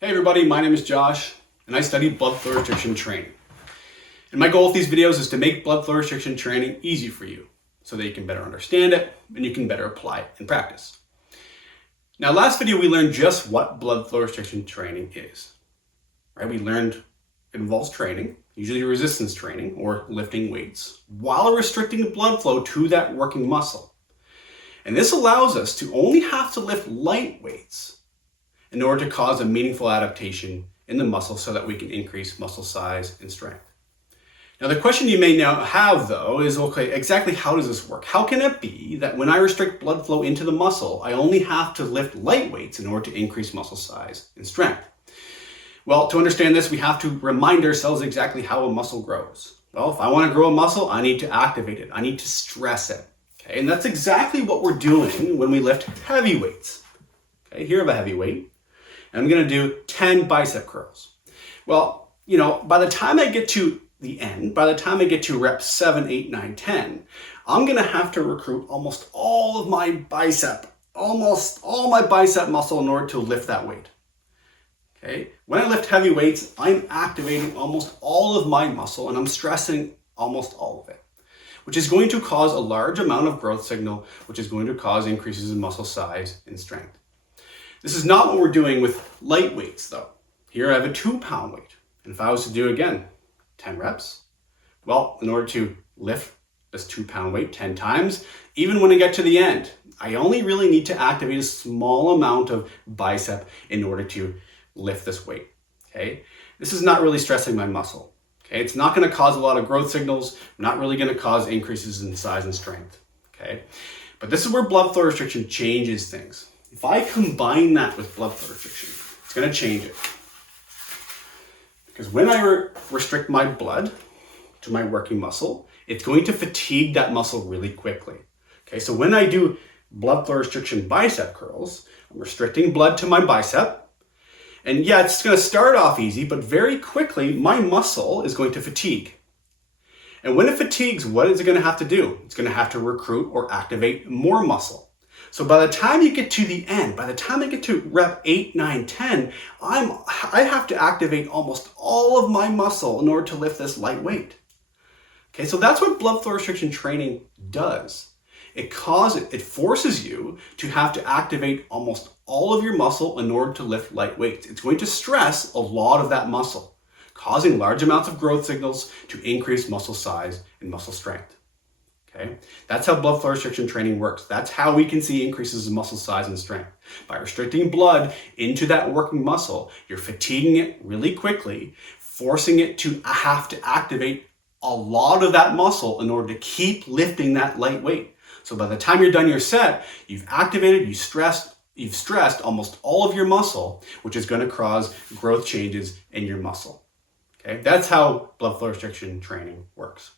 Hey everybody, my name is Josh and I study blood flow restriction training. And my goal with these videos is to make blood flow restriction training easy for you so that you can better understand it and you can better apply it in practice. Now, last video we learned just what blood flow restriction training is. Right? We learned it involves training, usually resistance training or lifting weights, while restricting blood flow to that working muscle. And this allows us to only have to lift light weights in order to cause a meaningful adaptation in the muscle so that we can increase muscle size and strength. Now, the question you may now have though is, okay, exactly how does this work? How can it be that when I restrict blood flow into the muscle, I only have to lift light weights in order to increase muscle size and strength? Well, to understand this, we have to remind ourselves exactly how a muscle grows. Well, if I want to grow a muscle, I need to activate it. I need to stress it. Okay, and that's exactly what we're doing when we lift heavy weights. Okay, here I have a heavy weight. And I'm going to do 10 bicep curls. Well, by the time I get to the end, by the time I get to rep 7, 8, 9, 10, I'm going to have to recruit almost all of my bicep muscle in order to lift that weight. Okay? When I lift heavy weights, I'm activating almost all of my muscle and I'm stressing almost all of it, which is going to cause a large amount of growth signal, which is going to cause increases in muscle size and strength. This is not what we're doing with light weights though. Here I have a 2-pound weight. And if I was to do again, 10 reps, well, in order to lift this 2-pound weight 10 times, even when I get to the end, I only really need to activate a small amount of bicep in order to lift this weight, okay? This is not really stressing my muscle, okay? It's not gonna cause a lot of growth signals, not really gonna cause increases in size and strength, okay? But this is where blood flow restriction changes things. If I combine that with blood flow restriction, it's going to change it. Because when I restrict my blood to my working muscle, it's going to fatigue that muscle really quickly. Okay, so when I do blood flow restriction bicep curls, I'm restricting blood to my bicep. And yeah, it's going to start off easy, but very quickly, my muscle is going to fatigue. And when it fatigues, what is it going to have to do? It's going to have to recruit or activate more muscle. So by the time you get to the end, by the time I get to rep 8, 9, 10, I have to activate almost all of my muscle in order to lift this light weight. Okay, so that's what blood flow restriction training does. It forces you to have to activate almost all of your muscle in order to lift light weights. It's going to stress a lot of that muscle, causing large amounts of growth signals to increase muscle size and muscle strength. Okay? That's how blood flow restriction training works. That's how we can see increases in muscle size and strength. By restricting blood into that working muscle, you're fatiguing it really quickly, forcing it to have to activate a lot of that muscle in order to keep lifting that light weight. So by the time you're done your set, you've activated, you've stressed almost all of your muscle, which is going to cause growth changes in your muscle. Okay? That's how blood flow restriction training works.